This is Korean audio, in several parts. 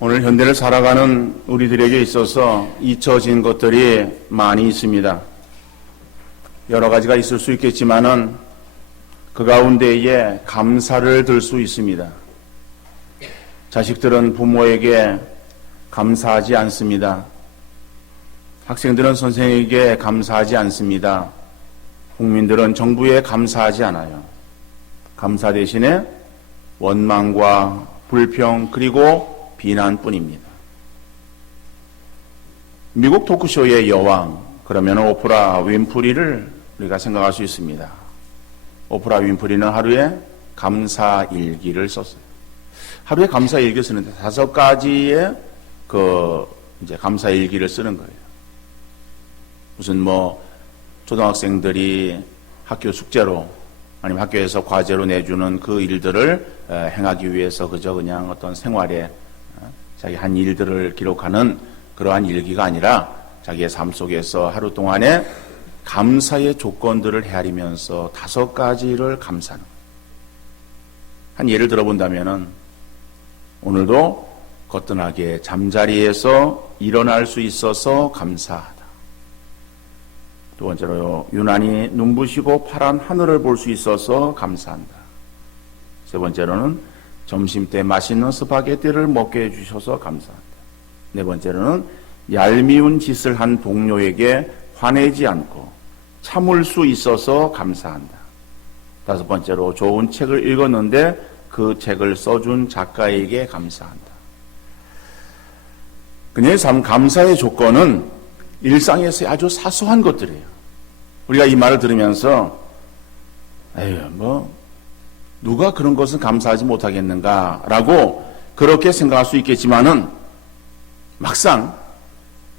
오늘 현대를 살아가는 우리들에게 있어서 잊혀진 것들이 많이 있습니다. 여러 가지가 있을 수 있겠지만은 그 가운데에 감사를 들 수 있습니다. 자식들은 부모에게 감사하지 않습니다. 학생들은 선생에게 감사하지 않습니다. 국민들은 정부에 감사하지 않아요. 감사 대신에 원망과 불평 그리고 비난뿐입니다. 미국 토크쇼의 여왕, 그러면 오프라 윈프리를 우리가 생각할 수 있습니다. 오프라 윈프리는 하루에 감사 일기를 썼어요. 하루에 감사 일기를 쓰는데 5가지의 이제 감사 일기를 쓰는 거예요. 무슨 초등학생들이 학교 숙제로 아니면 학교에서 과제로 내주는 그 일들을 행하기 위해서 그냥 어떤 생활에 자기 한 일들을 기록하는 그러한 일기가 아니라 자기의 삶 속에서 하루 동안에 감사의 조건들을 헤아리면서 5가지를 감사하는 거예요. 한 예를 들어본다면은 오늘도 거뜬하게 잠자리에서 일어날 수 있어서 감사하다. 두 번째로 유난히 눈부시고 파란 하늘을 볼 수 있어서 감사한다. 세 번째로는 점심때 맛있는 스파게티를 먹게 해주셔서 감사한다. 네 번째로는 얄미운 짓을 한 동료에게 화내지 않고 참을 수 있어서 감사한다. 5번째로 좋은 책을 읽었는데 그 책을 써준 작가에게 감사한다. 그녀의 삶 감사의 조건은 일상에서의 아주 사소한 것들이에요. 우리가 이 말을 들으면서 누가 그런 것은 감사하지 못하겠는가라고 그렇게 생각할 수 있겠지만은 막상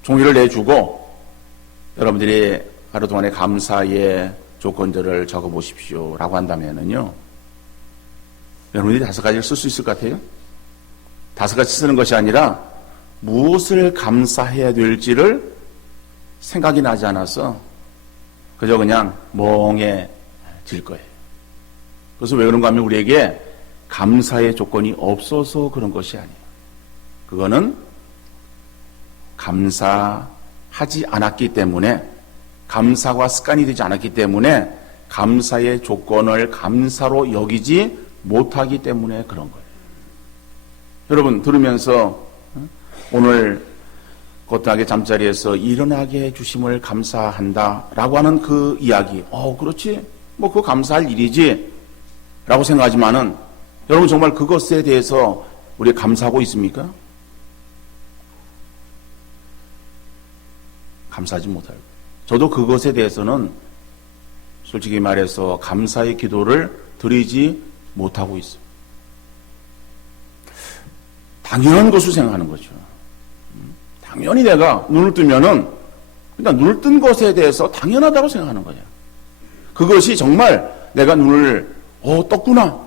종이를 내주고 여러분들이 하루 동안의 감사의 조건들을 적어보십시오 라고 한다면은요, 여러분들이 5가지를 쓸 수 있을 것 같아요? 5가지 쓰는 것이 아니라 무엇을 감사해야 될지를 생각이 나지 않아서 그저 그냥 멍해질 거예요. 그래서 왜 그런가 하면 우리에게 감사의 조건이 없어서 그런 것이 아니에요. 그거는 감사하지 않았기 때문에, 감사가 습관이 되지 않았기 때문에 감사의 조건을 감사로 여기지 못하기 때문에 그런 거예요. 여러분 들으면서 오늘 거뜬하게 잠자리에서 일어나게 해주심을 감사한다라고 하는 그 이야기, 그렇지, 그거 감사할 일이지 라고 생각하지만은 여러분 정말 그것에 대해서 우리가 감사하고 있습니까? 감사하지 못할 거예요. 저도 그것에 대해서는 솔직히 말해서 감사의 기도를 드리지 못하고 있어요. 당연한 것을 생각하는 거죠. 당연히 내가 눈을 뜨면은 그냥 눈을 뜬 것에 대해서 당연하다고 생각하는 거예요. 그것이 정말 내가 눈을 떴구나,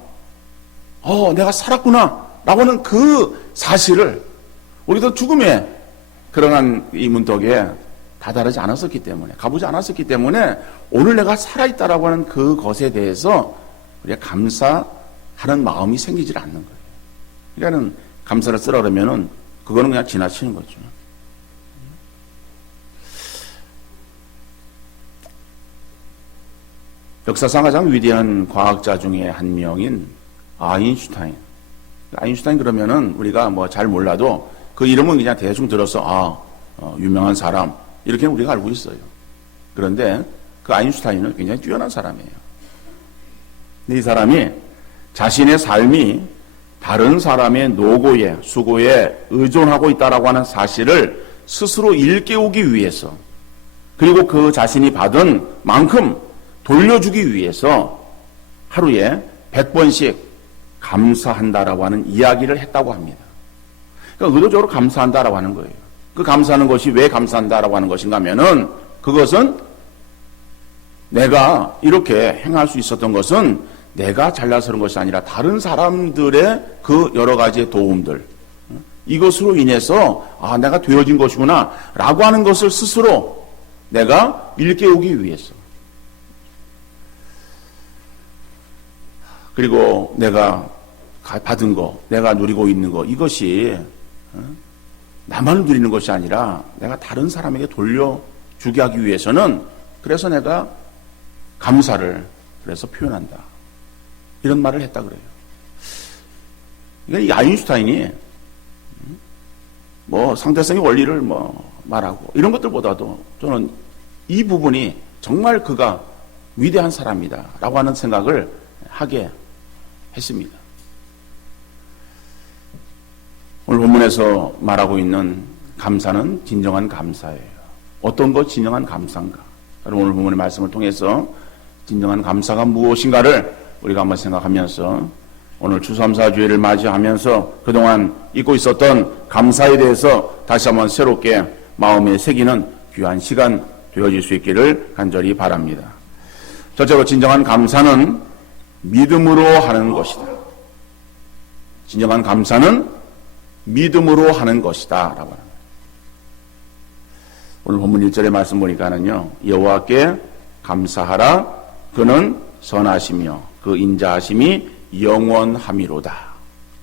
내가 살았구나 라고 하는 그 사실을 우리도 죽음에 그러한 이 문턱에 다다르지 않았었기 때문에, 가보지 않았었기 때문에 오늘 내가 살아있다라고 하는 그것에 대해서 우리가 감사하는 마음이 생기질 않는 거예요. 그러니까는 감사를 쓰라 그러면은 그거는 그냥 지나치는 거죠. 역사상 가장 위대한 과학자 중에 한 명인 아인슈타인. 아인슈타인 그러면은 우리가 잘 몰라도 그 이름은 그냥 대충 들어서 유명한 사람 이렇게 우리가 알고 있어요. 그런데 그 아인슈타인은 굉장히 뛰어난 사람이에요. 근데 이 사람이 자신의 삶이 다른 사람의 노고에, 수고에 의존하고 있다라고 하는 사실을 스스로 일깨우기 위해서, 그리고 그 자신이 받은 만큼 돌려주기 위해서 하루에 100번씩 감사한다라고 하는 이야기를 했다고 합니다. 그러니까 의도적으로 감사한다라고 하는 거예요. 그 감사하는 것이 왜 감사한다라고 하는 것인가 하면은 그것은 내가 이렇게 행할 수 있었던 것은 내가 잘나서 그런 것이 아니라 다른 사람들의 그 여러 가지의 도움들, 이것으로 인해서 내가 되어진 것이구나 라고 하는 것을 스스로 내가 일깨우기 위해서, 그리고 내가 받은 거, 내가 누리고 있는 거, 이것이 나만 누리는 것이 아니라 내가 다른 사람에게 돌려주게 하기 위해서는 그래서 내가 감사를 그래서 표현한다. 이런 말을 했다 그래요. 그러니까 이 아인슈타인이 뭐 상대성의 원리를 뭐 말하고 이런 것들보다도 저는 이 부분이 정말 그가 위대한 사람이다라고 하는 생각을 하게 했습니다. 오늘 본문에서 말하고 있는 감사는 진정한 감사예요. 어떤 것 진정한 감사인가? 여러분 오늘 본문의 말씀을 통해서 진정한 감사가 무엇인가를 우리가 한번 생각하면서 오늘 추수감사주일을 맞이하면서 그동안 잊고 있었던 감사에 대해서 다시 한번 새롭게 마음에 새기는 귀한 시간 되어질 수 있기를 간절히 바랍니다. 첫째로 진정한 감사는 믿음으로 하는 것이다. 진정한 감사는 믿음으로 하는 것이다. 라고 합니다. 오늘 본문 1절의 말씀 보니까는요, 여호와께 감사하라. 그는 선하시며 그 인자하심이 영원함이로다.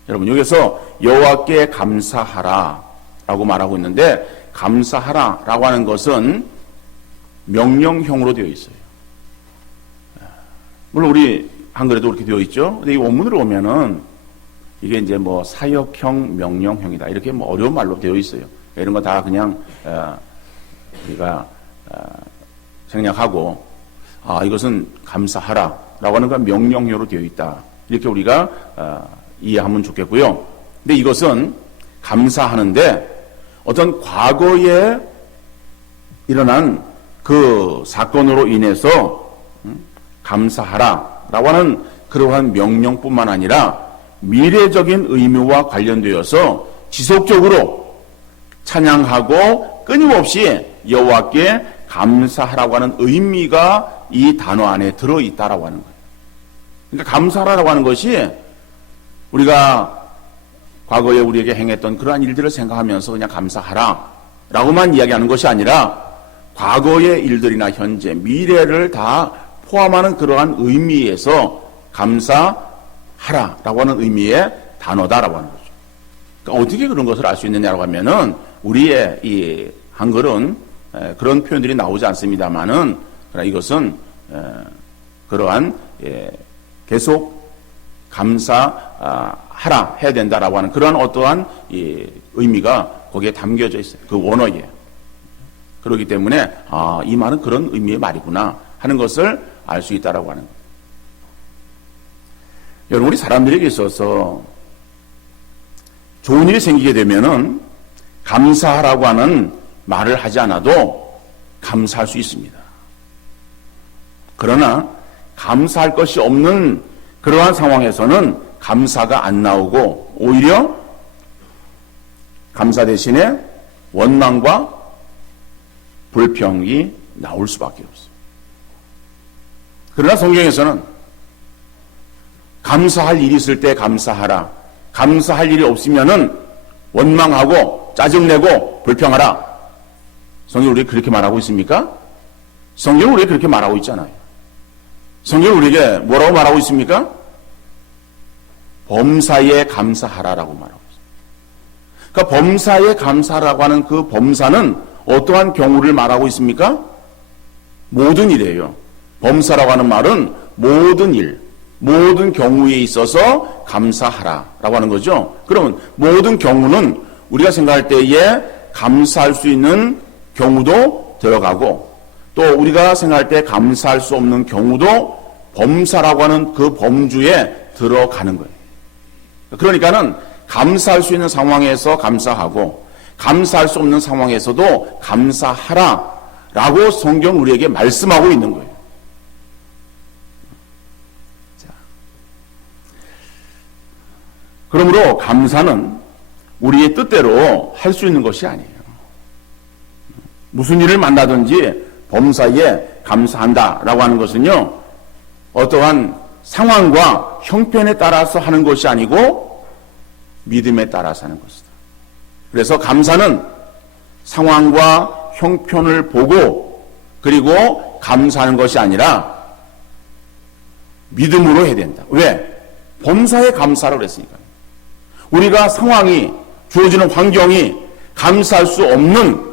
여러분 여기서 여호와께 감사하라 라고 말하고 있는데, 감사하라 라고 하는 것은 명령형으로 되어 있어요. 물론 우리 한글에도 그렇게 되어 있죠. 근데 이 원문으로 보면은 이게 이제 뭐 사역형, 명령형이다. 이렇게 뭐 어려운 말로 되어 있어요. 이런 거 다 그냥 우리가 생략하고, 이것은 감사하라 라고 하는 건 명령형으로 되어 있다. 이렇게 우리가 이해하면 좋겠고요. 근데 이것은 감사하는데 어떤 과거에 일어난 그 사건으로 인해서 감사하라 라고 하는 그러한 명령뿐만 아니라 미래적인 의미와 관련되어서 지속적으로 찬양하고 끊임없이 여호와께 감사하라고 하는 의미가 이 단어 안에 들어있다라고 하는 거예요. 그러니까 감사하라고 하는 것이 우리가 과거에 우리에게 행했던 그러한 일들을 생각하면서 그냥 감사하라 라고만 이야기하는 것이 아니라 과거의 일들이나 현재, 미래를 다 포함하는 그러한 의미에서 감사하라라고 하는 의미의 단어다라고 하는 거죠. 그러니까 어떻게 그런 것을 알 수 있느냐라고 하면은 우리의 이 한글은 그런 표현들이 나오지 않습니다만은 이것은 그러한 계속 감사하라 해야 된다라고 하는 그러한 어떠한 의미가 거기에 담겨져 있어요. 그 원어에. 그렇기 때문에 이 말은 그런 의미의 말이구나 하는 것을 알 수 있다라고 하는 거예요. 여러분 우리 사람들에게 있어서 좋은 일이 생기게 되면은 감사하라고 하는 말을 하지 않아도 감사할 수 있습니다. 그러나 감사할 것이 없는 그러한 상황에서는 감사가 안 나오고 오히려 감사 대신에 원망과 불평이 나올 수밖에 없어요. 그러나 성경에서는 감사할 일이 있을 때 감사하라. 감사할 일이 없으면은 원망하고 짜증내고 불평하라. 성경 우리에게 그렇게 말하고 있습니까? 성경 우리에게 그렇게 말하고 있잖아요. 성경 우리에게 뭐라고 말하고 있습니까? 범사에 감사하라라고 말하고 있습니다. 그러니까 범사에 감사라고 하는 그 범사는 어떠한 경우를 말하고 있습니까? 모든 일이에요. 범사라고 하는 말은 모든 일, 모든 경우에 있어서 감사하라라고 하는 거죠. 그러면 모든 경우는 우리가 생각할 때에 감사할 수 있는 경우도 들어가고 또 우리가 생각할 때 감사할 수 없는 경우도 범사라고 하는 그 범주에 들어가는 거예요. 그러니까는 감사할 수 있는 상황에서 감사하고 감사할 수 없는 상황에서도 감사하라라고 성경 우리에게 말씀하고 있는 거예요. 그러므로 감사는 우리의 뜻대로 할 수 있는 것이 아니에요. 무슨 일을 만나든지 범사에 감사한다라고 하는 것은요, 어떠한 상황과 형편에 따라서 하는 것이 아니고 믿음에 따라서 하는 것이다. 그래서 감사는 상황과 형편을 보고 그리고 감사하는 것이 아니라 믿음으로 해야 된다. 왜? 범사에 감사를 했으니까. 우리가 상황이 주어지는 환경이 감사할 수 없는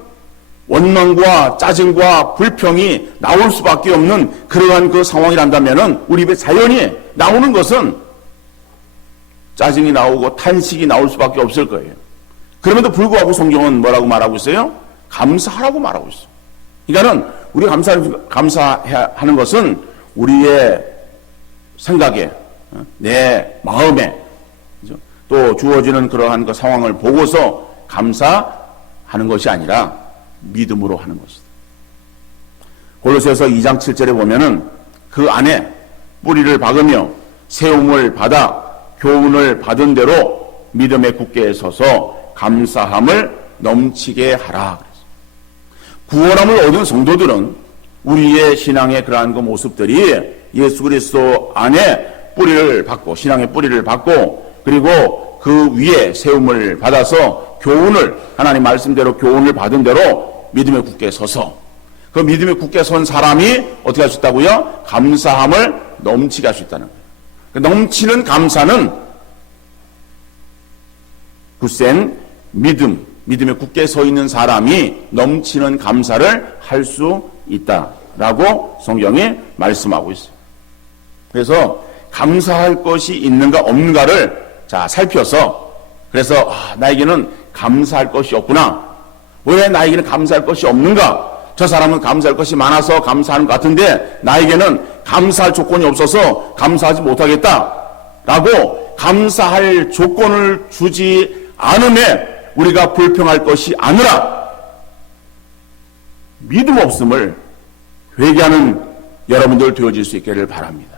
원망과 짜증과 불평이 나올 수밖에 없는 그러한 그 상황이란다면은 우리 입에 자연히 나오는 것은 짜증이 나오고 탄식이 나올 수밖에 없을 거예요. 그럼에도 불구하고 성경은 뭐라고 말하고 있어요? 감사하라고 말하고 있어요. 그러니까는 우리가 감사하는 것은 우리의 생각에, 내 마음에, 또 주어지는 그러한 그 상황을 보고서 감사하는 것이 아니라 믿음으로 하는 것이다. 골로새서 2장 7절에 보면은 그 안에 뿌리를 박으며 세움을 받아 교훈을 받은 대로 믿음에 굳게 서서 감사함을 넘치게 하라. 구원함을 얻은 성도들은 우리의 신앙의 그러한 그 모습들이 예수 그리스도 안에 뿌리를 받고, 신앙의 뿌리를 받고, 그리고 그 위에 세움을 받아서 교훈을, 하나님 말씀대로 교훈을 받은 대로 믿음에 굳게 서서, 그 믿음에 굳게 선 사람이 어떻게 할 수 있다고요? 감사함을 넘치게 할 수 있다는 거예요. 넘치는 감사는 굳센 믿음에 굳게 서 있는 사람이 넘치는 감사를 할 수 있다라고 성경이 말씀하고 있어요. 그래서 감사할 것이 있는가 없는가를 살펴서, 그래서 나에게는 감사할 것이 없구나. 왜 나에게는 감사할 것이 없는가? 저 사람은 감사할 것이 많아서 감사하는 것 같은데 나에게는 감사할 조건이 없어서 감사하지 못하겠다 라고 감사할 조건을 주지 않음에 우리가 불평할 것이 아니라 믿음 없음을 회개하는 여러분들 되어질 수 있기를 바랍니다.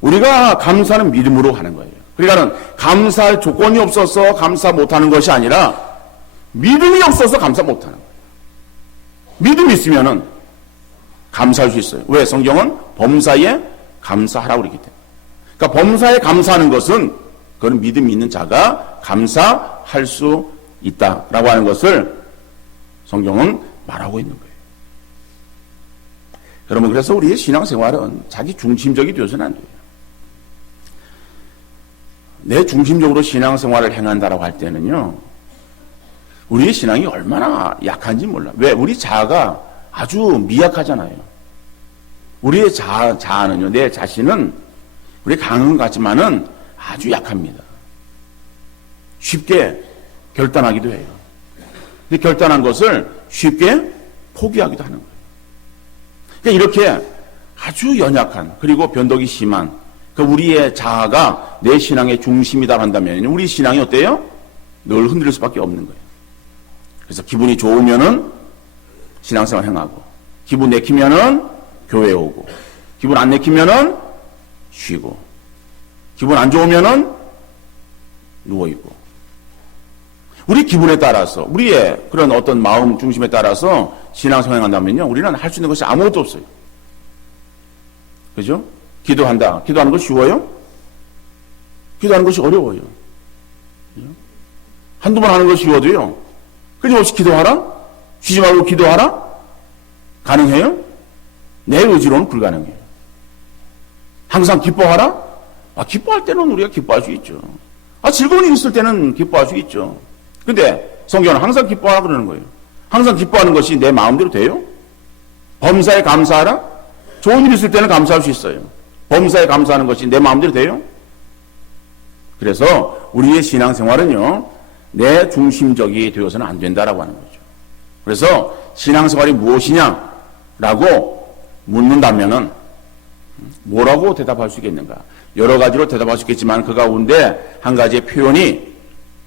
우리가 감사는 믿음으로 하는 거예요. 그러니까 감사할 조건이 없어서 감사 못하는 것이 아니라 믿음이 없어서 감사 못하는 거예요. 믿음이 있으면은 감사할 수 있어요. 왜? 성경은 범사에 감사하라고 그러기 때문에. 그러니까 범사에 감사하는 것은 그건 믿음이 있는 자가 감사할 수 있다라고 하는 것을 성경은 말하고 있는 거예요. 여러분, 그래서 우리의 신앙생활은 자기 중심적이 되어서는 안 돼요. 내 중심적으로 신앙생활을 행한다라고 할 때는요, 우리의 신앙이 얼마나 약한지 몰라. 왜? 우리 자아가 아주 미약하잖아요. 우리의 자아는요, 내 자신은 우리 강한 것 같지만은 아주 약합니다. 쉽게 결단하기도 해요. 근데 결단한 것을 쉽게 포기하기도 하는 거예요. 그러니까 이렇게 아주 연약한, 그리고 변덕이 심한 그 우리의 자아가 내 신앙의 중심이다 한다면 우리 신앙이 어때요? 늘 흔들릴 수밖에 없는 거예요. 그래서 기분이 좋으면은 신앙생활 행하고, 기분 내키면은 교회 오고, 기분 안 내키면은 쉬고, 기분 안 좋으면은 누워있고. 우리 기분에 따라서, 우리의 그런 어떤 마음 중심에 따라서 신앙생활 한다면요, 우리는 할 수 있는 것이 아무것도 없어요. 그죠? 기도한다. 기도하는 거 쉬워요? 기도하는 것이 어려워요. 그죠? 한두 번 하는 것이 쉬워도요, 끊임없이 기도하라? 쉬지 말고 기도하라? 가능해요? 내 의지로는 불가능해요. 항상 기뻐하라? 기뻐할 때는 우리가 기뻐할 수 있죠. 즐거운 일 있을 때는 기뻐할 수 있죠. 근데 성경은 항상 기뻐하라 그러는 거예요. 항상 기뻐하는 것이 내 마음대로 돼요? 범사에 감사하라? 좋은 일 있을 때는 감사할 수 있어요. 범사에 감사하는 것이 내 마음대로 돼요? 그래서 우리의 신앙생활은요, 내 중심적이 되어서는 안 된다라고 하는 거죠. 그래서 신앙생활이 무엇이냐라고 묻는다면은 뭐라고 대답할 수 있겠는가? 여러 가지로 대답할 수 있겠지만 그 가운데 한 가지의 표현이,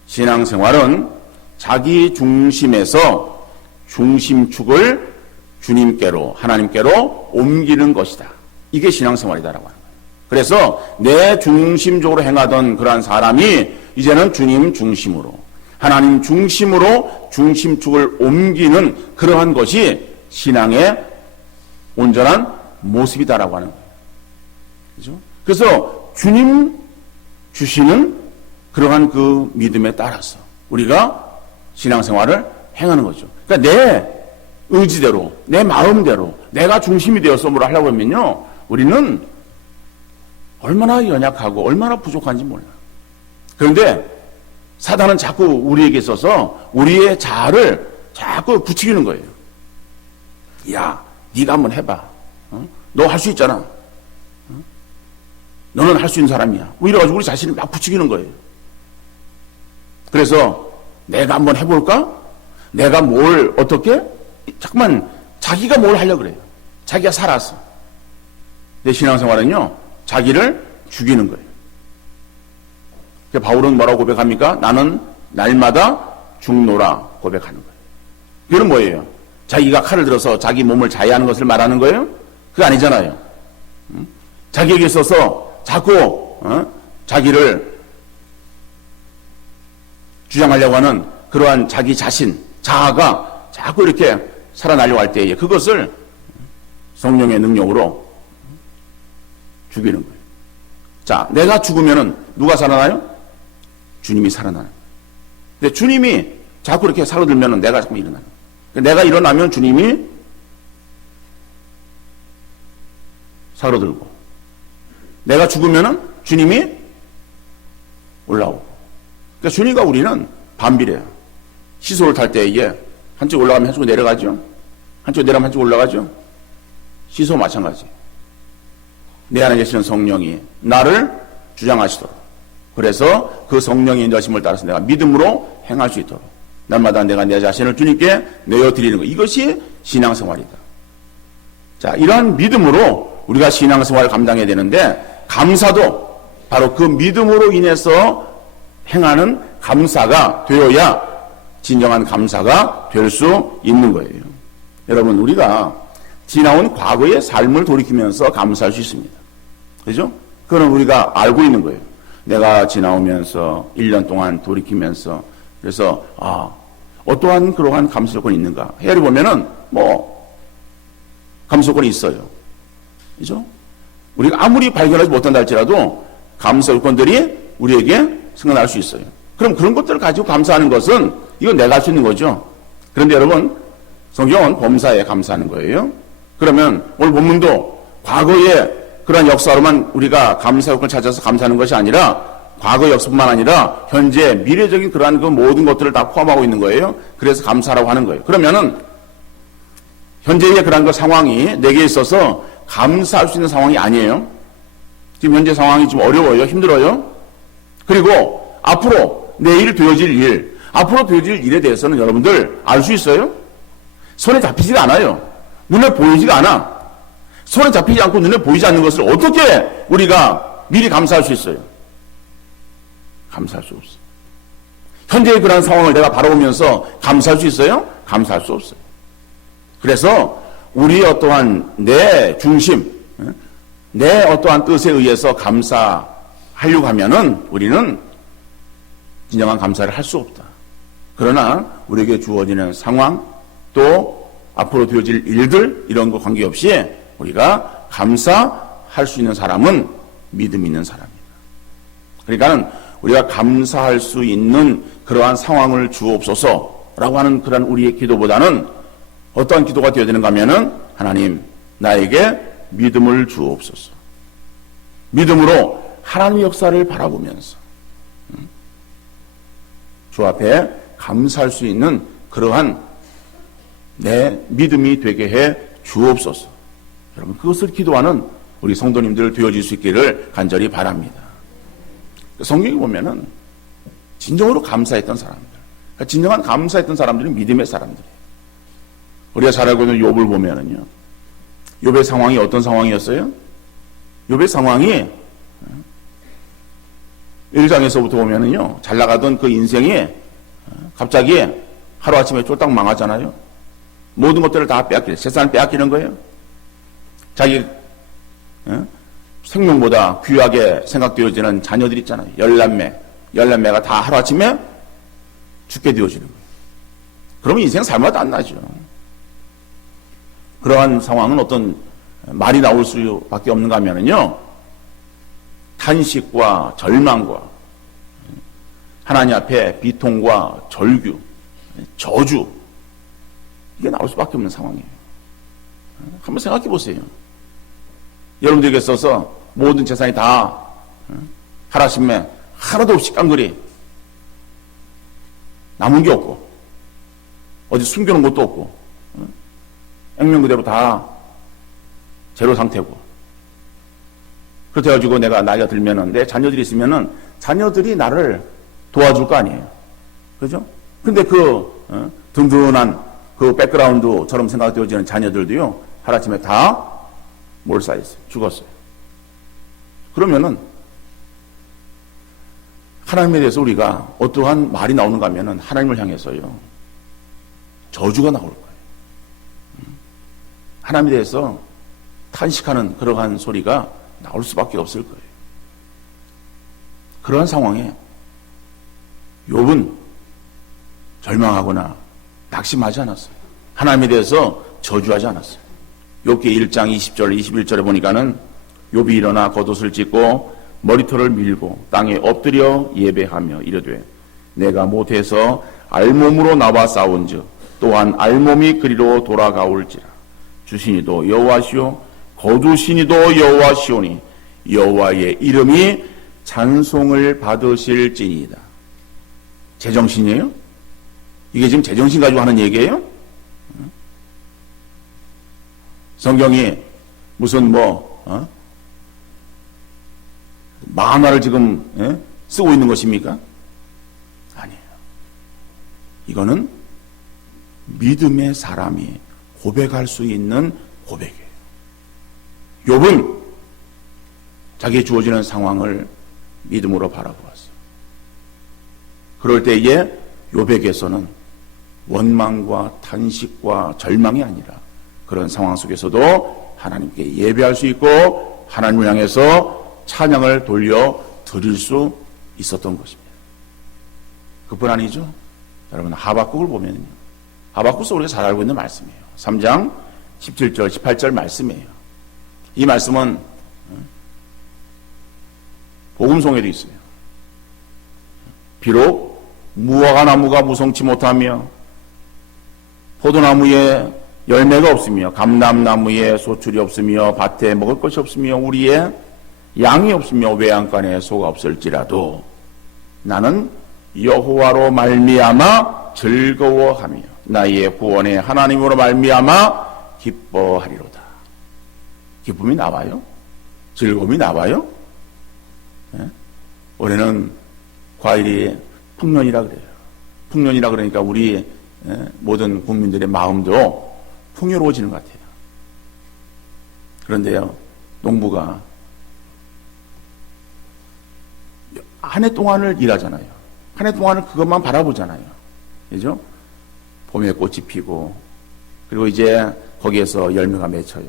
신앙생활은 자기 중심에서 중심축을 주님께로, 하나님께로 옮기는 것이다. 이게 신앙생활이다라고 하는 거예요. 그래서 내 중심적으로 행하던 그러한 사람이 이제는 주님 중심으로, 하나님 중심으로 중심축을 옮기는 그러한 것이 신앙의 온전한 모습이다라고 하는 거예요. 그죠? 그래서 주님 주시는 그러한 그 믿음에 따라서 우리가 신앙생활을 행하는 거죠. 그러니까 내 의지대로, 내 마음대로 내가 중심이 되어서 뭘 하려고 하면요, 우리는 얼마나 연약하고 얼마나 부족한지 몰라요. 그런데 사단은 자꾸 우리에게 있어서 우리의 자아를 자꾸 부추기는 거예요. 야, 네가 한번 해봐. 너 할 수 있잖아. 너는 할 수 있는 사람이야. 뭐 이래가지고 우리 자신을 막 부추기는 거예요. 그래서 내가 한번 해볼까? 내가 뭘 어떻게? 잠깐만 자기가 뭘 하려고 그래요. 자기가 살아서. 내 신앙생활은요, 자기를 죽이는 거예요. 바울은 뭐라고 고백합니까? 나는 날마다 죽노라 고백하는 거예요. 이건 뭐예요? 자기가 칼을 들어서 자기 몸을 자해하는 것을 말하는 거예요? 그거 아니잖아요. 자기에게 있어서 자꾸 자기를 주장하려고 하는 그러한 자기 자신, 자아가 자꾸 이렇게 살아나려고 할 때에 그것을 성령의 능력으로 죽이는 거예요. 자, 내가 죽으면은 누가 살아나요? 주님이 살아나는 거예요. 근데 주님이 자꾸 이렇게 사로들면은 내가 자꾸 일어나는 거예요. 내가 일어나면 주님이 사로들고, 내가 죽으면은 주님이 올라오고. 그러니까 주님과 우리는 반비례해요. 시소를 탈 때 이게 한쪽 올라가면 한쪽 내려가죠. 한쪽 내려가면 한쪽 올라가죠. 시소 마찬가지. 내 안에 계시는 성령이 나를 주장하시도록, 그래서 그 성령의 인도하심을 따라서 내가 믿음으로 행할 수 있도록 날마다 내가 내 자신을 주님께 내어드리는 것, 이것이 신앙생활이다. 자, 이러한 믿음으로 우리가 신앙생활을 감당해야 되는데, 감사도 바로 그 믿음으로 인해서 행하는 감사가 되어야 진정한 감사가 될 수 있는 거예요. 여러분, 우리가 지나온 과거의 삶을 돌이키면서 감사할 수 있습니다. 그죠? 그건 우리가 알고 있는 거예요. 내가 지나오면서 1년 동안 돌이키면서, 그래서 어떠한 그러한 감사 요건이 있는가 헤아려 보면은 감사 요건이 있어요. 그죠? 우리가 아무리 발견하지 못한다 할지라도 감사 요건들이 우리에게 생겨날 수 있어요. 그럼 그런 것들을 가지고 감사하는 것은 이건 내가 할 수 있는 거죠. 그런데 여러분, 성경은 범사에 감사하는 거예요. 그러면 오늘 본문도 과거의 그러한 역사로만 우리가 감사 요건을 찾아서 감사하는 것이 아니라, 과거 역사뿐만 아니라 현재 미래적인 그러한 그 모든 것들을 다 포함하고 있는 거예요. 그래서 감사라고 하는 거예요. 그러면은 현재의 그러한 그 상황이 내게 있어서 감사할 수 있는 상황이 아니에요. 지금 현재 상황이 좀 어려워요. 힘들어요. 그리고 앞으로 내일 되어질 일, 앞으로 되어질 일에 대해서는 여러분들 알 수 있어요? 손에 잡히지가 않아요. 눈에 보이지가 않아. 손에 잡히지 않고 눈에 보이지 않는 것을 어떻게 우리가 미리 감사할 수 있어요? 감사할 수 없어요. 현재의 그런 상황을 내가 바라보면서 감사할 수 있어요? 감사할 수 없어요. 그래서 우리의 어떠한 내 중심, 내 어떠한 뜻에 의해서 감사하려고 하면은 우리는 진정한 감사를 할 수 없다. 그러나 우리에게 주어지는 상황, 또 앞으로 되어질 일들, 이런 거 관계없이 우리가 감사할 수 있는 사람은 믿음 있는 사람입니다. 그러니까 우리가 감사할 수 있는 그러한 상황을 주옵소서라고 하는 그런 우리의 기도보다는 어떠한 기도가 되어야 되는가 하면은, 하나님, 나에게 믿음을 주옵소서. 믿음으로 하나님의 역사를 바라보면서 주 앞에 감사할 수 있는 그러한 내 믿음이 되게 해 주옵소서. 여러분, 그것을 기도하는 우리 성도님들 되어질 수 있기를 간절히 바랍니다. 성경에 보면은 진정으로 감사했던 사람들, 진정한 감사했던 사람들이 믿음의 사람들이에요. 우리가 잘 알고 있는 욥을 보면은요, 욥의 상황이 어떤 상황이었어요? 욥의 상황이 1장에서부터 보면은요, 잘 나가던 그 인생이 갑자기 하루아침에 쫄딱 망하잖아요. 모든 것들을 다 빼앗기는, 재산을 빼앗기는 거예요. 자기 생명보다 귀하게 생각되어지는 자녀들 있잖아요. 14매가 다 하루아침에 죽게 되어지는 거예요. 그러면 인생 살맛 안 나죠. 그러한 상황은 어떤 말이 나올 수밖에 없는가 하면은요, 탄식과 절망과 하나님 앞에 비통과 절규, 저주, 이게 나올 수밖에 없는 상황이에요. 한번 생각해 보세요. 여러분들에게 있어서 모든 재산이 다 하루아침에 하나도 없이 깡그리 남은 게 없고 어디 숨겨놓은 것도 없고 액면 그대로 다 제로 상태고 그렇게 해가지고 내가 나이가 들면은 내 자녀들이 있으면은 자녀들이 나를 도와줄 거 아니에요. 그죠? 근데 든든한 그 백그라운드처럼 생각되어지는 자녀들도요, 하루아침에 다 몰살했어요. 죽었어요. 그러면은, 하나님에 대해서 우리가 어떠한 말이 나오는가 하면은 하나님을 향해서요, 저주가 나올 거예요. 하나님에 대해서 탄식하는 그러한 소리가 나올 수밖에 없을 거예요. 그러한 상황에 욥은 절망하거나 낙심하지 않았어요. 하나님에 대해서 저주하지 않았어요. 욥기 1장 20절 21절에 보니까는 욥이 일어나 겉옷을 찢고 머리털을 밀고 땅에 엎드려 예배하며 이르되 내가 못해서 알몸으로 나와 싸운즉 또한 알몸이 그리로 돌아가올지라. 주시니도 여호와시오 거두시니도 여호와시오니 여호와의 이름이 찬송을 받으실지니이다. 제정신이에요? 이게 지금 제정신 가지고 하는 얘기예요? 성경이 무슨 만화를 지금 쓰고 있는 것입니까? 아니에요. 이거는 믿음의 사람이 고백할 수 있는 고백이에요. 욥은 자기에 주어지는 상황을 믿음으로 바라보았어요. 그럴 때에 욥에게서는 원망과 탄식과 절망이 아니라 그런 상황 속에서도 하나님께 예배할 수 있고 하나님을 향해서 찬양을 돌려 드릴 수 있었던 것입니다. 그뿐 아니죠. 여러분 하박국을 보면요. 하박국서 우리가 잘 알고 있는 말씀이에요. 3장 17절 18절 말씀이에요. 이 말씀은 복음송에도 있어요. 비록 무화과 나무가 무성치 못하며 포도나무에 열매가 없으며 감람나무에 소출이 없으며 밭에 먹을 것이 없으며 우리의 양이 없으며 외양간에 소가 없을지라도 나는 여호와로 말미암아 즐거워하며 나의 구원의 하나님으로 말미암아 기뻐하리로다. 기쁨이 나와요? 즐거움이 나와요? 네? 올해는 과일이 풍년이라 그래요. 풍년이라 그러니까 우리 모든 국민들의 마음도 풍요로워지는 것 같아요. 그런데요, 농부가 한 해 동안을 일하잖아요. 한 해 동안을 그것만 바라보잖아요. 그죠? 봄에 꽃이 피고, 그리고 이제 거기에서 열매가 맺혀요.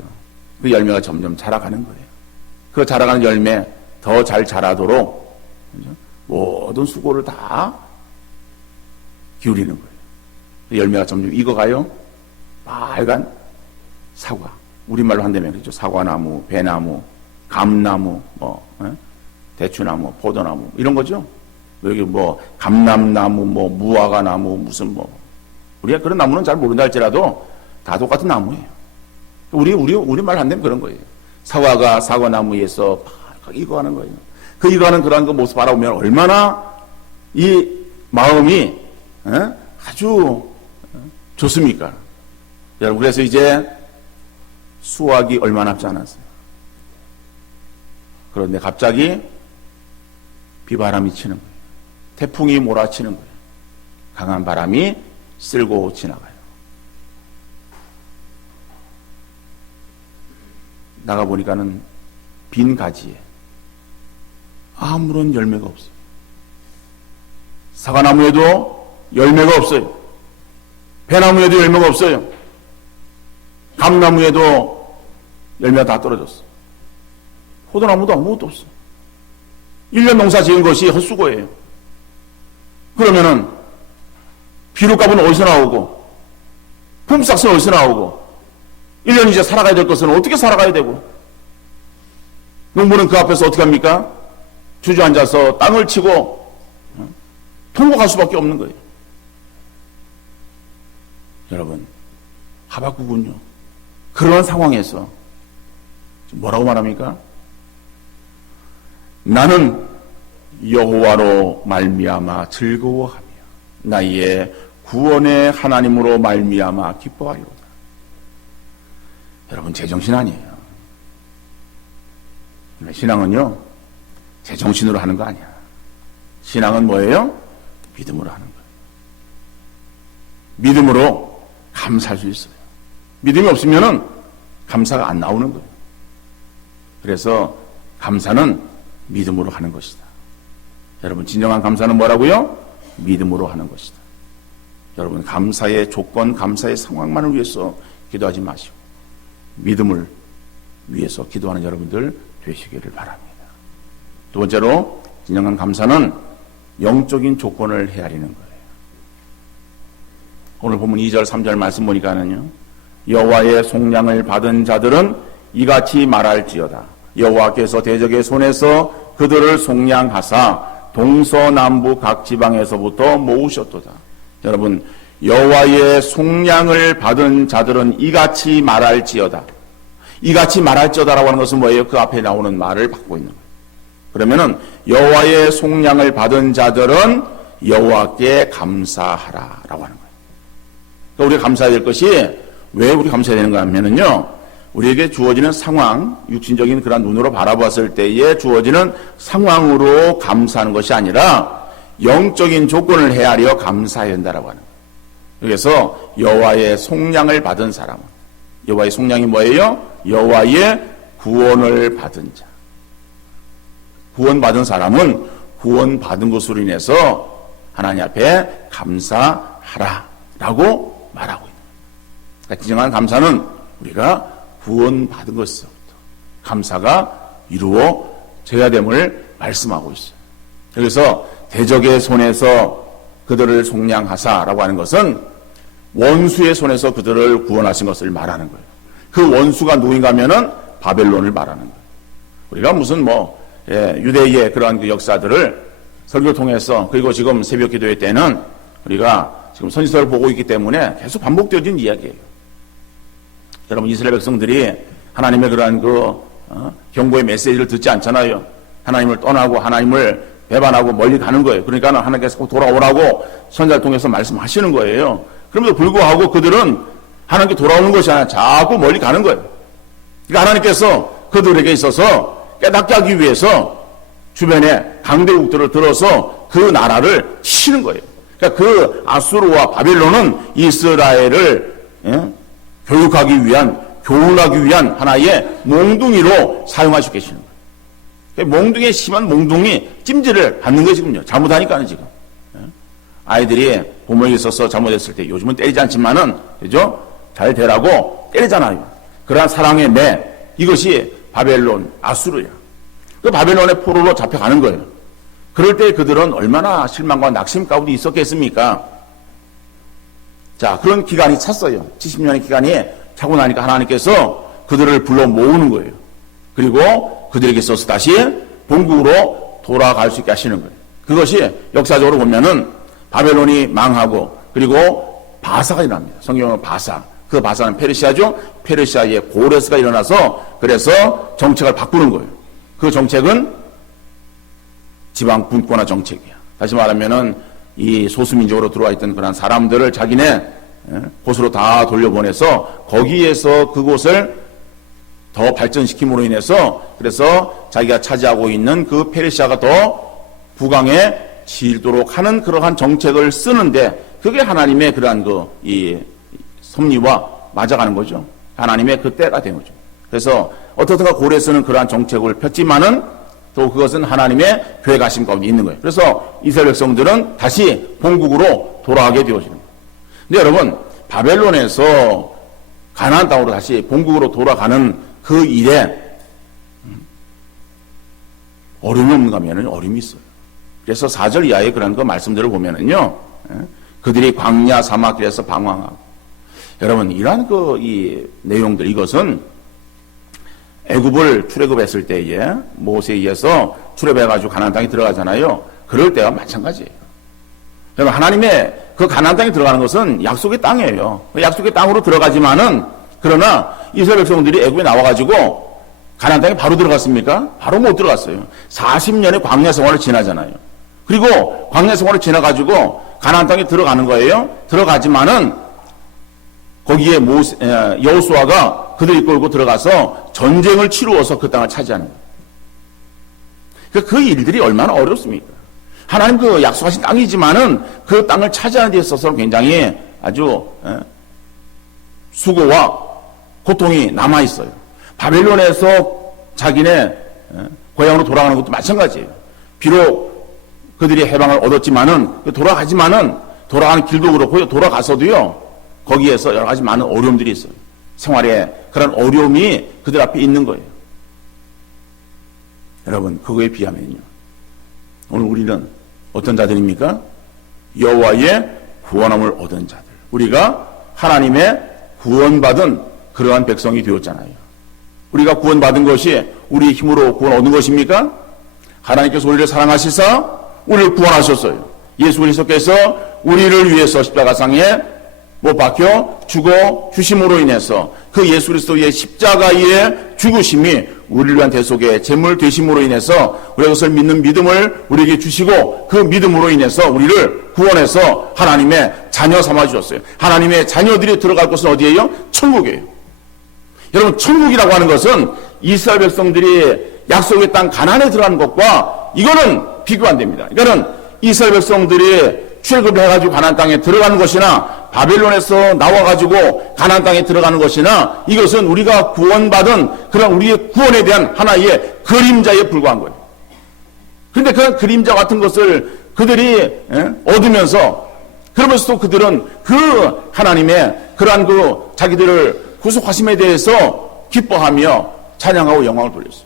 그 열매가 점점 자라가는 거예요. 그 자라가는 열매 더 잘 자라도록, 그죠? 모든 수고를 다 기울이는 거예요. 열매가 점점 익어가요. 빨간 사과. 우리말로 한다면 그렇죠. 사과나무, 배나무, 감나무, 대추나무, 포도나무 이런 거죠. 여기 감람나무, 무화과나무, 무슨 우리가 그런 나무는 잘 모른다 할지라도 다 똑같은 나무예요. 우리말 한다면 그런 거예요. 사과가 사과나무에서 빨갛게 익어가는 거예요. 그 익어가는 그러한 그 모습 바라보면 얼마나 이 마음이 아주 좋습니까? 여러분, 그래서 이제 수확이 얼마 남지 않았어요. 그런데 갑자기 비바람이 치는 거예요. 태풍이 몰아치는 거예요. 강한 바람이 쓸고 지나가요. 나가보니까는 빈 가지에 아무런 열매가 없어요. 사과나무에도 열매가 없어요. 배나무에도 열매가 없어요. 감나무에도 열매가 다 떨어졌어. 포도나무도 아무것도 없어. 1년 농사 지은 것이 헛수고예요. 그러면은 비료값은 어디서 나오고 품삯은 어디서 나오고 1년 이제 살아가야 될 것은 어떻게 살아가야 되고 농부는 그 앞에서 어떻게 합니까? 주저앉아서 땅을 치고 통곡할 수밖에 없는 거예요. 여러분, 하박국은요, 그런 상황에서 뭐라고 말합니까? 나는 여호와로 말미암아 즐거워하며 나의 구원의 하나님으로 말미암아 기뻐하리로다. 여러분, 제정신 아니에요. 신앙은요, 제정신으로 하는 거 아니야. 신앙은 뭐예요? 믿음으로 하는 거예요. 믿음으로 감사할 수 있어요. 믿음이 없으면은 감사가 안 나오는 거예요. 그래서 감사는 믿음으로 하는 것이다. 여러분, 진정한 감사는 뭐라고요? 믿음으로 하는 것이다. 여러분, 감사의 조건, 감사의 상황만을 위해서 기도하지 마시고 믿음을 위해서 기도하는 여러분들 되시기를 바랍니다. 두 번째로, 진정한 감사는 영적인 조건을 헤아리는 거예요. 오늘 보면 2절, 3절 말씀 보니까는요, 여호와의 속량을 받은 자들은 이같이 말할지어다. 여호와께서 대적의 손에서 그들을 속량하사 동서남부 각 지방에서부터 모으셨도다. 여러분, 여호와의 속량을 받은 자들은 이같이 말할지어다. 이같이 말할지어다라고 하는 것은 뭐예요? 그 앞에 나오는 말을 받고 있는 거예요. 그러면은 여호와의 속량을 받은 자들은 여호와께 감사하라라고 하는 거예요. 그러니까 우리가 감사해야 될 것이, 왜 우리 감사해야 되는가 하면은요, 우리에게 주어지는 상황, 육신적인 그런 눈으로 바라봤을 때에 주어지는 상황으로 감사하는 것이 아니라 영적인 조건을 헤아려 감사해야 한다라고 하는 거예요. 그래서 여호와의 속량을 받은 사람은, 여호와의 속량이 뭐예요? 여호와의 구원을 받은 자. 구원받은 사람은 구원받은 것으로 인해서 하나님 앞에 감사하라라고 말하고 있는 거예요. 그러니까 진정한 감사는 우리가 구원받은 것에서부터 감사가 이루어져야 됨을 말씀하고 있어요. 그래서 대적의 손에서 그들을 속량하사라고 하는 것은 원수의 손에서 그들을 구원하신 것을 말하는 거예요. 그 원수가 누구인가 하면은 바벨론을 말하는 거예요. 우리가 무슨 유대의 그러한 그 역사들을 설교 통해서, 그리고 지금 새벽 기도회 때는 우리가 지금 선지서를 보고 있기 때문에 계속 반복되어진 이야기예요. 여러분, 이스라엘 백성들이 하나님의 그러한 경고의 메시지를 듣지 않잖아요. 하나님을 떠나고 하나님을 배반하고 멀리 가는 거예요. 그러니까 하나님께서 꼭 돌아오라고 선지자를 통해서 말씀하시는 거예요. 그럼에도 불구하고 그들은 하나님께 돌아오는 것이 아니라 자꾸 멀리 가는 거예요. 그러니까 하나님께서 그들에게 있어서 깨닫게 하기 위해서 주변에 강대국들을 들어서 그 나라를 치는 거예요. 그러니까 그 아수르와 바벨론은 이스라엘을 교육하기 위한, 교훈하기 위한 하나의 몽둥이로 사용하시고 계시는 거예요. 그러니까 몽둥이에 심한 몽둥이 찜질을 받는 거예요, 지금요. 잘못하니까는 지금. 아이들이 부모에게 있어서 잘못했을 때 요즘은 때리지 않지만은, 그죠? 잘 되라고 때리잖아요. 그러한 사랑의 매, 이것이 바벨론, 아수르야. 그 바벨론의 포로로 잡혀가는 거예요. 그럴 때 그들은 얼마나 실망과 낙심 가운데 있었겠습니까? 자, 그런 기간이 찼어요. 70년의 기간이 차고 나니까 하나님께서 그들을 불러 모으는 거예요. 그리고 그들에게 있어서 다시 본국으로 돌아갈 수 있게 하시는 거예요. 그것이 역사적으로 보면은 바벨론이 망하고, 그리고 바사가 일어납니다. 성경은 바사. 그 바사는 페르시아죠. 페르시아의 고레스가 일어나서 그래서 정책을 바꾸는 거예요. 그 정책은 지방 분권화 정책이야. 다시 말하면은 이 소수민족으로 들어와 있던 그런 사람들을 자기네 곳으로 다 돌려보내서 거기에서 그곳을 더 발전시킴으로 인해서, 그래서 자기가 차지하고 있는 그 페르시아가 더 부강에 질도록 하는 그러한 정책을 쓰는데, 그게 하나님의 그러한 이 섭리와 맞아가는 거죠. 하나님의 그 때가 된 거죠. 그래서 어떻든가 고레스는 그러한 정책을 폈지만은 또 그것은 하나님의 계획하심 가운데 있는 거예요. 그래서 이스라엘 백성들은 다시 본국으로 돌아가게 되어지는 거예요. 근데 여러분, 바벨론에서 가나안 땅으로 다시 본국으로 돌아가는 그 일에 어려움이 없는가 하면 어려움이 있어요. 그래서 4절 이하의 그런 그 말씀들을 보면은요, 그들이 광야 사막길에서 방황하고, 여러분, 이러한 이 내용들, 이것은 애굽을 출애굽했을 때에 모세에 의해서 출애굽해가지고 가나안 땅에 들어가잖아요. 그럴 때와 마찬가지예요. 여러분, 하나님의 그 가나안 땅에 들어가는 것은 약속의 땅이에요. 약속의 땅으로 들어가지만은, 그러나 이스라엘 백성들이 애굽에 나와가지고 가나안 땅에 바로 들어갔습니까? 바로 못 들어갔어요. 40년의 광야 생활을 지나잖아요. 그리고 광야 생활을 지나가지고 가나안 땅에 들어가는 거예요. 들어가지만은 거기에 여호수아가 그들이 끌고 들어가서 전쟁을 치루어서 그 땅을 차지하는 거예요. 그러니까 그 일들이 얼마나 어렵습니까? 하나님 그 약속하신 땅이지만은 그 땅을 차지하는 데 있어서 굉장히 아주 수고와 고통이 남아 있어요. 바벨론에서 자기네 고향으로 돌아가는 것도 마찬가지예요. 비록 그들이 해방을 얻었지만은 돌아가는 길도 그렇고요. 돌아가서도요. 거기에서 여러 가지 많은 어려움들이 있어요. 생활에 그런 어려움이 그들 앞에 있는 거예요. 여러분, 그거에 비하면요. 오늘 우리는 어떤 자들입니까? 여호와의 구원함을 얻은 자들. 우리가 하나님의 구원받은 그러한 백성이 되었잖아요. 우리가 구원받은 것이 우리의 힘으로 구원 얻은 것입니까? 하나님께서 우리를 사랑하시사 우리를 구원하셨어요. 예수 그리스도께서 우리를 위해서 십자가상에 못 박혀 죽어 주심으로 인해서 그 예수 그리스도의 십자가의 죽으심이 우리를 위한 대속의 제물 되심으로 인해서 우리가 그것을 믿는 믿음을 우리에게 주시고 그 믿음으로 인해서 우리를 구원해서 하나님의 자녀 삼아 주셨어요. 하나님의 자녀들이 들어갈 곳은 어디예요? 천국이에요. 여러분, 천국이라고 하는 것은 이스라엘 백성들이 약속의 땅 가나안에 들어가는 것과 이거는 비교 안 됩니다. 이거는 이스라엘 백성들이 출애굽을 해가지고 가나안 땅에 들어가는 것이나 바벨론에서 나와가지고 가나안 땅에 들어가는 것이나 이것은 우리가 구원받은 그런 우리의 구원에 대한 하나의 그림자에 불과한 거예요. 그런데 그 그림자 같은 것을 그들이 얻으면서 그러면서도 그들은 그 하나님의 그러한 그 자기들을 구속하심에 대해서 기뻐하며 찬양하고 영광을 돌렸어요.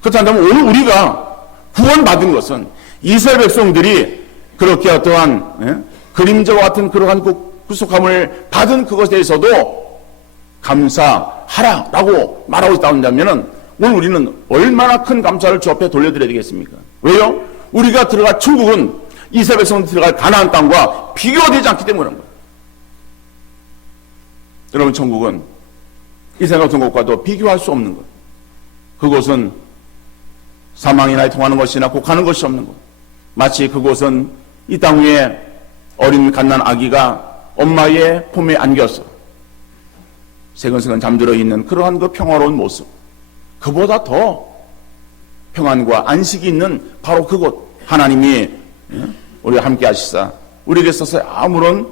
그렇다면 오늘 우리가 구원받은 것은 이스라엘 백성들이 그렇게 어떠한 그림자와 같은 그러한 구속함을 받은 그것에 대해서도 감사하라라고 말하고 있다면 오늘 우리는 얼마나 큰 감사를 주 앞에 돌려드려야 되겠습니까? 왜요? 우리가 들어갈 천국은 이스라엘 백성들이 들어갈 가나안 땅과 비교되지 않기 때문에 그런 거예요. 여러분, 천국은 이 세상 같은 것과도 비교할 수 없는 것. 그곳은 사망이나 통하는 것이나 곡하는 것이 없는 것. 마치 그곳은 이 땅 위에 어린 갓난 아기가 엄마의 품에 안겨서 세근세근 잠들어 있는 그러한 그 평화로운 모습. 그보다 더 평안과 안식이 있는 바로 그곳. 하나님이 우리와 함께 하시사 우리에게 있어서 아무런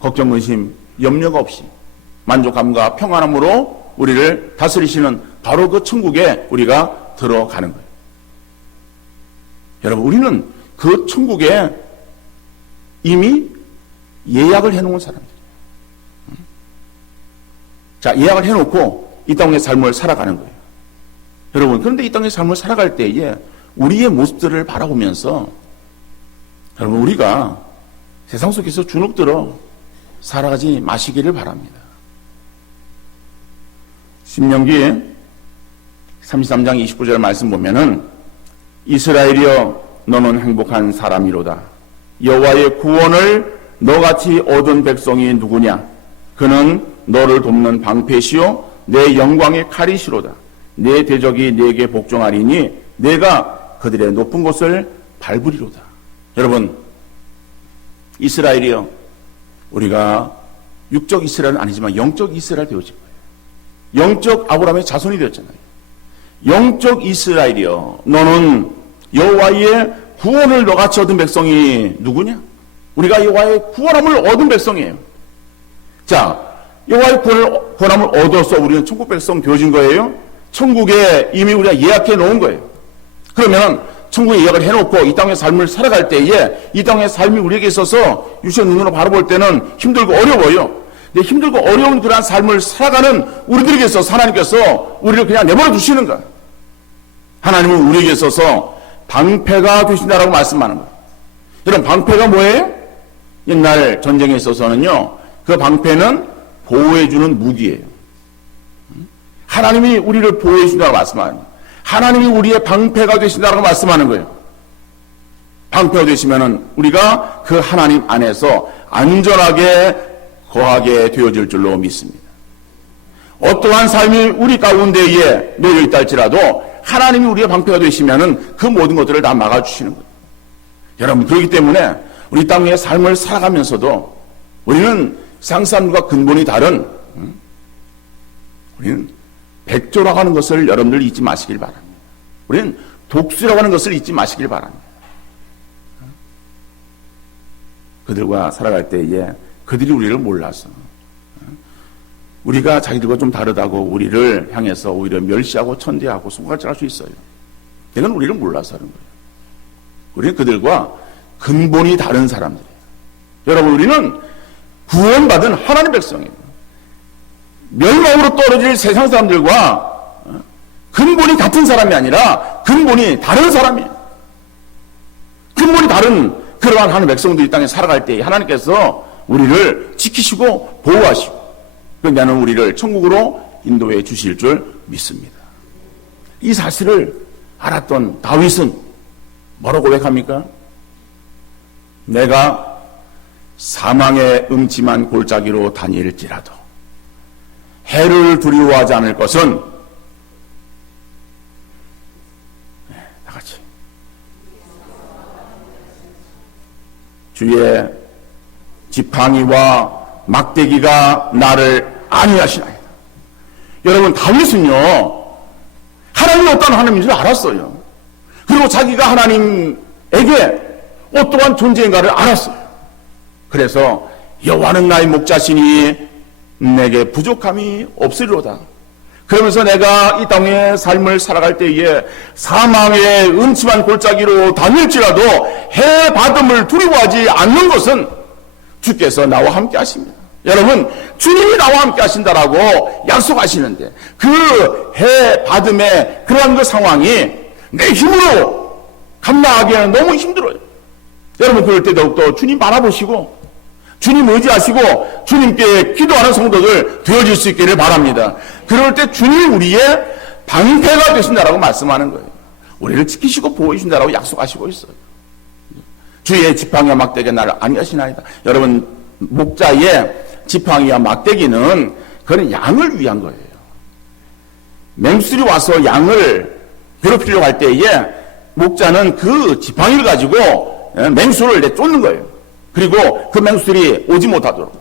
걱정, 의심, 염려가 없이 만족함과 평안함으로 우리를 다스리시는 바로 그 천국에 우리가 들어가는 거예요. 여러분, 우리는 그 천국에 이미 예약을 해놓은 사람들이에요. 자, 예약을 해놓고 이 땅의 삶을 살아가는 거예요. 여러분, 그런데 이 땅의 삶을 살아갈 때에 우리의 모습들을 바라보면서 여러분, 우리가 세상 속에서 주눅들어 살아가지 마시기를 바랍니다. 신명기 33장 29절 말씀 보면은 이스라엘이여 너는 행복한 사람이로다. 여호와의 구원을 너같이 얻은 백성이 누구냐? 그는 너를 돕는 방패시요 내 영광의 칼이시로다. 내 대적이 내게 복종하리니 내가 그들의 높은 곳을 밟으리로다. 여러분, 이스라엘이요, 우리가 육적 이스라엘은 아니지만 영적 이스라엘 되어질 거예요. 영적 아브라함의 자손이 되었잖아요. 영적 이스라엘이요, 너는 여호와의 구원을 너같이 얻은 백성이 누구냐? 우리가 여호와의 구원함을 얻은 백성이에요. 자, 여호와의 구원함을 얻어서 우리는 천국 백성 되어진 거예요. 천국에 이미 우리가 예약해 놓은 거예요. 그러면 천국에 예약을 해놓고 이 땅의 삶을 살아갈 때에 이 땅의 삶이 우리에게 있어서 유시한 눈으로 바라볼 때는 힘들고 어려워요. 근데 힘들고 어려운 그러한 삶을 살아가는 우리들에게 있어서 하나님께서 우리를 그냥 내버려 두시는 거예요. 하나님은 우리에게 있어서 방패가 되신다라고 말씀하는 거예요. 여러분, 방패가 뭐예요? 옛날 전쟁에 있어서는요, 그 방패는 보호해주는 무기예요. 하나님이 우리를 보호해준다고 말씀하는 거예요. 하나님이 우리의 방패가 되신다고 말씀하는 거예요. 방패가 되시면은 우리가 그 하나님 안에서 안전하게 거하게 되어질 줄로 믿습니다. 어떠한 삶이 우리 가운데에 놓여 있다 할지라도 하나님이 우리의 방패가 되시면은 그 모든 것들을 다 막아주시는 거예요. 여러분, 그렇기 때문에 우리 땅의 삶을 살아가면서도 우리는 세상 사람들과 근본이 다른, 우리는 백조라고 하는 것을 여러분들 잊지 마시길 바랍니다. 우리는 독수라고 하는 것을 잊지 마시길 바랍니다. 그들과 살아갈 때에 그들이 우리를 몰라서, 우리가 자기들과 좀 다르다고 우리를 향해서 오히려 멸시하고 천대하고 손가락질할 수 있어요. 이건 우리를 몰라서 하는 거예요. 우리는 그들과 근본이 다른 사람들이에요. 여러분, 우리는 구원받은 하나님의 백성이에요. 멸망으로 떨어질 세상 사람들과 근본이 같은 사람이 아니라 근본이 다른 사람이에요. 근본이 다른 그러한 하나님의 백성들이 이 땅에 살아갈 때 하나님께서 우리를 지키시고 보호하시고 나는 우리를 천국으로 인도해 주실 줄 믿습니다. 이 사실을 알았던 다윗은 뭐라고 고백합니까? 내가 사망의 음침한 골짜기로 다닐지라도 해를 두려워하지 않을 것은, 다 같이, 주의 지팡이와 막대기가 나를 안위하시나이다. 여러분, 다윗은요, 하나님이 어떤 하나님인 줄 알았어요. 그리고 자기가 하나님에게 어떠한 존재인가를 알았어요. 그래서 여호와는 나의 목자시니 내게 부족함이 없으리로다. 그러면서 내가 이 땅의 삶을 살아갈 때에 사망의 음침한 골짜기로 다닐지라도 해 받음을 두려워하지 않는 것은 주께서 나와 함께 하십니다. 여러분, 주님이 나와 함께 하신다라고 약속하시는데 그 해 받음의 그러한 그 상황이 내 힘으로 감당하기에는 너무 힘들어요. 여러분, 그럴 때 더욱더 주님 바라보시고 주님 의지하시고 주님께 기도하는 성도들 되어질 수 있기를 바랍니다. 그럴 때 주님이 우리의 방패가 되신다라고 말씀하는 거예요. 우리를 지키시고 보호해 주신다라고 약속하시고 있어요. 주의 지팡이와 막대기가 나를 안위하시나이다. 여러분, 목자의 지팡이와 막대기는 그건 양을 위한 거예요. 맹수들이 와서 양을 괴롭히려고 할 때에 목자는 그 지팡이를 가지고 맹수를 쫓는 거예요. 그리고 그 맹수들이 오지 못하도록.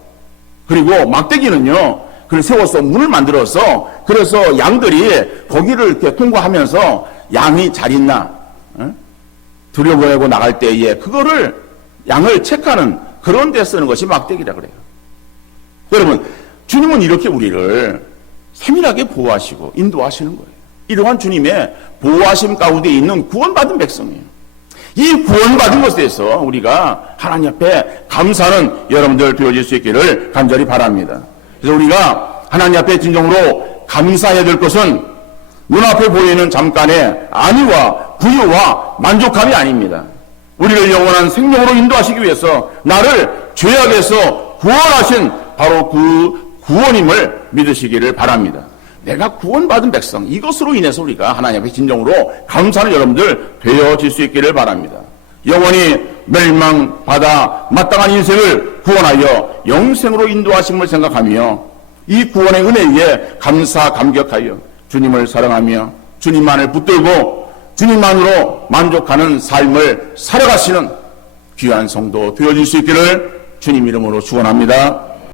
그리고 막대기는요, 그걸 세워서 문을 만들어서, 그래서 양들이 거기를 이렇게 통과하면서 양이 잘 있나 들여보내고 나갈 때에 그거를 양을 체크하는 그런 데 쓰는 것이 막대기라 그래요. 여러분, 주님은 이렇게 우리를 세밀하게 보호하시고 인도하시는 거예요. 이러한 주님의 보호하심 가운데 있는 구원받은 백성이에요. 이 구원받은 것에 대해서 우리가 하나님 앞에 감사하는 여러분들 되어질 수 있기를 간절히 바랍니다. 그래서 우리가 하나님 앞에 진정으로 감사해야 될 것은 눈앞에 보이는 잠깐의 안위와 부유와 만족함이 아닙니다. 우리를 영원한 생명으로 인도하시기 위해서 나를 죄악에서 구원하신 바로 그 구원임을 믿으시기를 바랍니다. 내가 구원받은 백성, 이것으로 인해서 우리가 하나님 앞에 진정으로 감사하는 여러분들 되어질 수 있기를 바랍니다. 영원히 멸망받아 마땅한 인생을 구원하여 영생으로 인도하심을 생각하며 이 구원의 은혜에 감사 감격하여 주님을 사랑하며 주님만을 붙들고 주님만으로 만족하는 삶을 살아가시는 귀한 성도 되어질 수 있기를 주님 이름으로 축원합니다.